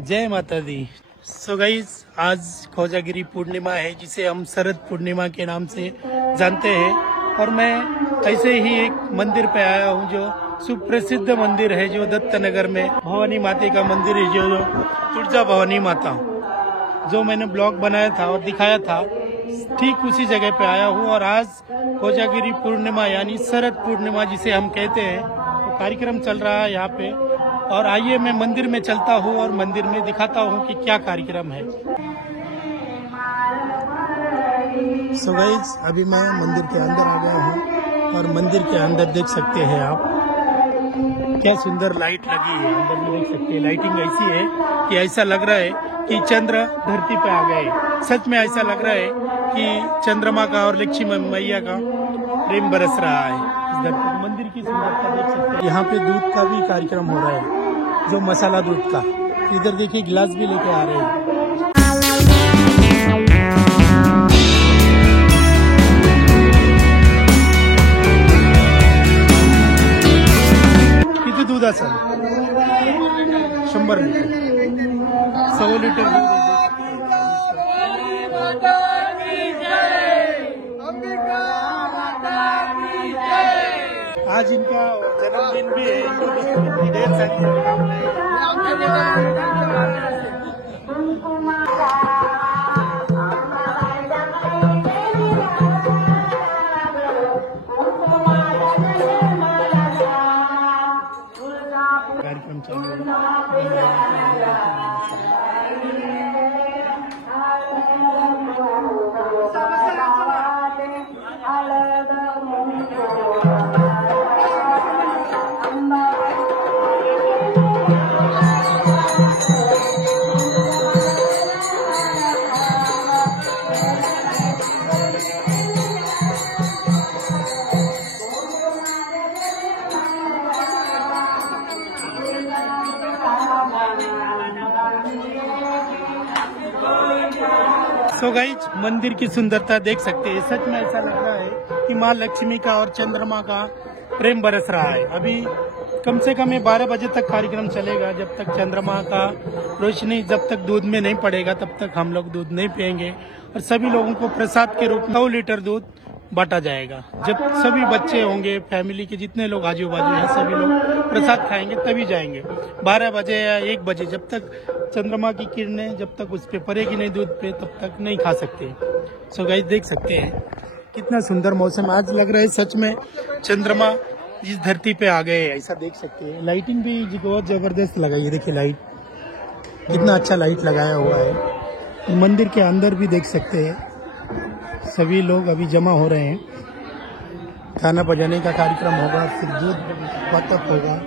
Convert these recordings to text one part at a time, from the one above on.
जय माता दी। So guys, आज खोजागिरी पूर्णिमा है जिसे हम शरद पूर्णिमा के नाम से जानते हैं। और मैं ऐसे ही एक मंदिर पे आया हूँ जो सुप्रसिद्ध मंदिर है, जो दत्त नगर में भवानी माता का मंदिर है, जो तुळजा भवानी माता, जो मैंने ब्लॉग बनाया था और दिखाया था, ठीक उसी जगह पे आया हूँ। और आज खोजागिरी पूर्णिमा यानी शरद पूर्णिमा जिसे हम कहते हैं, वो कार्यक्रम चल रहा है यहाँ पे। और आइए मैं मंदिर में चलता हूँ और मंदिर में दिखाता हूँ कि क्या कार्यक्रम है। सो गाइस, अभी मैं मंदिर के अंदर आ गया हूँ और मंदिर के अंदर देख सकते हैं आप क्या सुंदर लाइट लगी है। अंदर में देख सकते हैं लाइटिंग ऐसी है कि ऐसा लग रहा है कि चंद्र धरती पे आ गए। सच में ऐसा लग रहा है कि चंद्रमा का और लक्ष्मी मैया का प्रेम बरस रहा है इस धरती। मंदिर की सुंदरता देख सकते हैं। यहाँ पे दूध का भी कार्यक्रम हो रहा है, जो मसाला दूध का। इधर देखिए गिलास भी लेके आ रहे हैं। किती दूध असेल? 100 लिटर, 100 लिटर दूध है। आज इनका जन्मदिन भी है, इनकी ढेर सारी कार्यक्रम चल रहा सो गाइस, मंदिर की सुंदरता देख सकते हैं। सच में ऐसा लग रहा है कि माँ लक्ष्मी का और चंद्रमा का प्रेम बरस रहा है। अभी कम से कम 12 बजे तक कार्यक्रम चलेगा। जब तक चंद्रमा का रोशनी जब तक दूध में नहीं पड़ेगा, तब तक हम लोग दूध नहीं पियेंगे। और सभी लोगों को प्रसाद के रूप में 100 लीटर दूध बांटा जाएगा। जब सभी बच्चे होंगे, फैमिली के जितने लोग आजू बाजू हैं, सभी लोग प्रसाद खाएंगे तभी जाएंगे। 12 बजे या 1 बजे जब तक चंद्रमा की किरणें जब तक उस पे पड़ेगी नहीं दूध पे, तब तक नहीं खा सकते। सो गाइस, देख सकते हैं कितना सुंदर मौसम आज लग रहा है। सच में चंद्रमा इस धरती पे आ गए, ऐसा देख सकते हैं। लाइटिंग भी बहुत जबरदस्त लगाई है। देखिए लाइट, कितना अच्छा लाइट लगाया हुआ है। मंदिर के अंदर भी देख सकते हैं सभी लोग अभी जमा हो रहे हैं। खाना बजाने का कार्यक्रम होगा, फिर दूध वाटप होगा।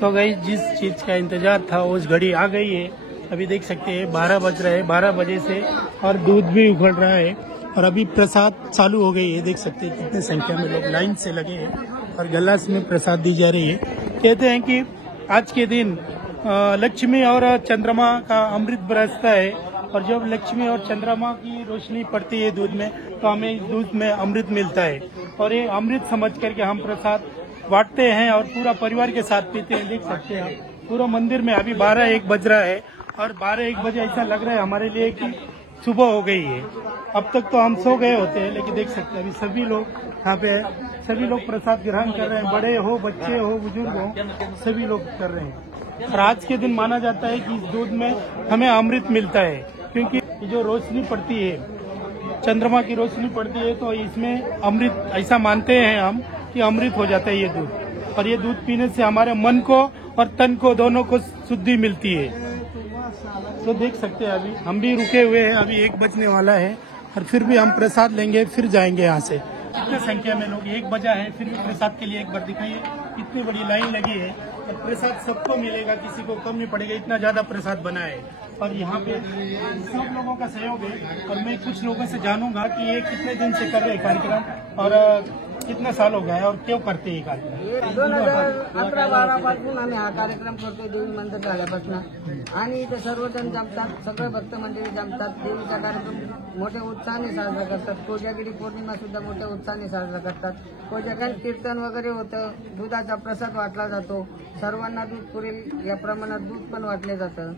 तो गई जिस चीज का इंतजार था उस घड़ी आ गई है। अभी देख सकते हैं 12 बज रहे हैं, 12 बजे से और दूध भी उखड़ रहा है और अभी प्रसाद चालू हो गई है। देख सकते हैं कितने संख्या में लोग लाइन से लगे हैं और गिलास में प्रसाद दी जा रही है। कहते हैं कि आज के दिन लक्ष्मी और चंद्रमा का अमृत बरसता है और जब लक्ष्मी और चंद्रमा की रोशनी पड़ती है दूध में तो हमें दूध में अमृत मिलता है और ये अमृत समझ करके हम प्रसाद बांटते हैं और पूरा परिवार के साथ पीते हैं। देख सकते हैं आप पूरा मंदिर में अभी 12-1 बज रहा है और 12-1 बजे ऐसा लग रहा है हमारे लिए कि सुबह हो गई है। अब तक तो हम सो गए होते हैं लेकिन देख सकते हैं अभी सभी लोग यहाँ पे सभी लोग प्रसाद ग्रहण कर रहे हैं, बड़े हो बच्चे हो बुजुर्ग हो सभी लोग कर रहे हैं। और आज के दिन माना जाता है कि इस दूध में हमें अमृत मिलता है क्योंकि जो रोशनी पड़ती है चंद्रमा की रोशनी पड़ती है तो इसमें अमृत, ऐसा मानते हैं हम कि अमृत हो जाता है ये दूध, और ये दूध पीने से हमारे मन को और तन को दोनों को शुद्धि मिलती है। तो देख सकते हैं अभी हम भी रुके हुए हैं, अभी 1 बजने वाला है और फिर भी हम प्रसाद लेंगे, फिर जाएंगे यहाँ से। कितने संख्या में लोग, 1 बजा है फिर भी प्रसाद के लिए एक बार दिखाइए, इतनी बड़ी लाइन लगी है और प्रसाद सबको मिलेगा, किसी को कम नहीं पड़ेगा, इतना ज्यादा प्रसाद बना है। और यहाँ पे सब लोगों का सहयोग है और मैं कुछ लोगों से जानूंगा कि ये कितने दिन से कर रहे हैं कार्यक्रम और कितना साल हो गया है और क्यों करते हैं कार्यक्रम। 2011-12 पासून आम्ही हा कार्यक्रम करतोय, देवी मंदिर झाल्यापासून, आणि इथे सर्वजण जमतात, सगळे भक्त मंडळी जमतात, देवीचा कार्यक्रम मोठ्या उत्साहाने साजरा करतात। कोजागिरी पौर्णिमा सुद्धा मोठ्या उत्साहाने साजरा करतात। कोजागिरी कीर्तन वगैरे होतं, दुधाचा प्रसाद वाटला जातो, सर्वांना दूध पुरेल या प्रमाणात दूध पण वाटले जातं।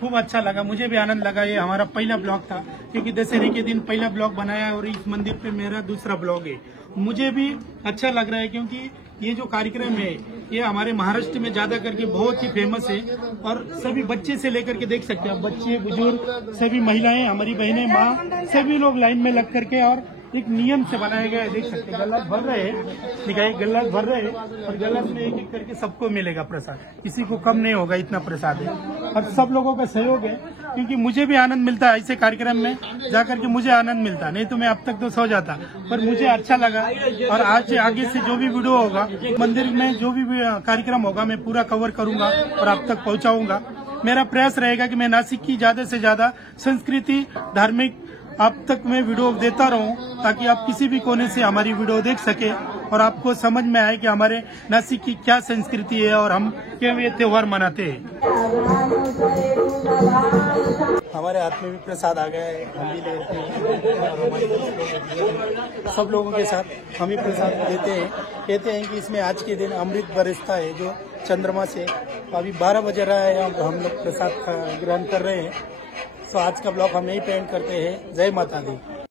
खूब अच्छा लगा, मुझे भी आनंद लगा। ये हमारा पहला ब्लॉग था, क्योंकि दशहरे के दिन पहला ब्लॉग बनाया और इस मंदिर पे मेरा दूसरा ब्लॉग है। मुझे भी अच्छा लग रहा है क्योंकि ये जो कार्यक्रम है ये हमारे महाराष्ट्र में ज्यादा करके बहुत ही फेमस है और सभी बच्चे से लेकर के देख सकते हैं, बच्चे बुजुर्ग सभी महिलाएं, हमारी बहनें, माँ, सभी लोग लाइन में लग करके और एक नियम से बनाया गया है। देख सकते हैं गल्ला भर रहे हैं, दिखाइए गल्ला भर रहे हैं और गल्ला में एक एक करके सबको मिलेगा प्रसाद, किसी को कम नहीं होगा, इतना प्रसाद है और सब लोगों का सहयोग है। क्योंकि मुझे भी आनंद मिलता है ऐसे कार्यक्रम में जाकर के, मुझे आनंद मिलता, नहीं तो मैं अब तक तो सो जाता, पर मुझे अच्छा लगा। और आज से आगे से जो भी वीडियो होगा मंदिर में, जो भी कार्यक्रम होगा मैं पूरा कवर करूंगा और आप तक पहुंचाऊंगा। मेरा प्रयास रहेगा कि मैं नासिक की ज्यादा से ज्यादा संस्कृति, धार्मिक आप तक मैं वीडियो देता रहूं, ताकि आप किसी भी कोने से हमारी वीडियो देख सके और आपको समझ में आए कि हमारे नासिक की क्या संस्कृति है और हम क्यों ये त्योहार मनाते हैं। हमारे हाथ में भी प्रसाद आ गया है, हम भी लेते हैं, सब लोगों के साथ हम भी प्रसाद लेते हैं। कहते हैं कि इसमें आज के दिन अमृत बरसता है जो चंद्रमा से। अभी 12 बज रहा है, हम लोग प्रसाद ग्रहण कर रहे हैं। तो आज का ब्लॉग हम यही पेंट करते हैं। जय माता दी।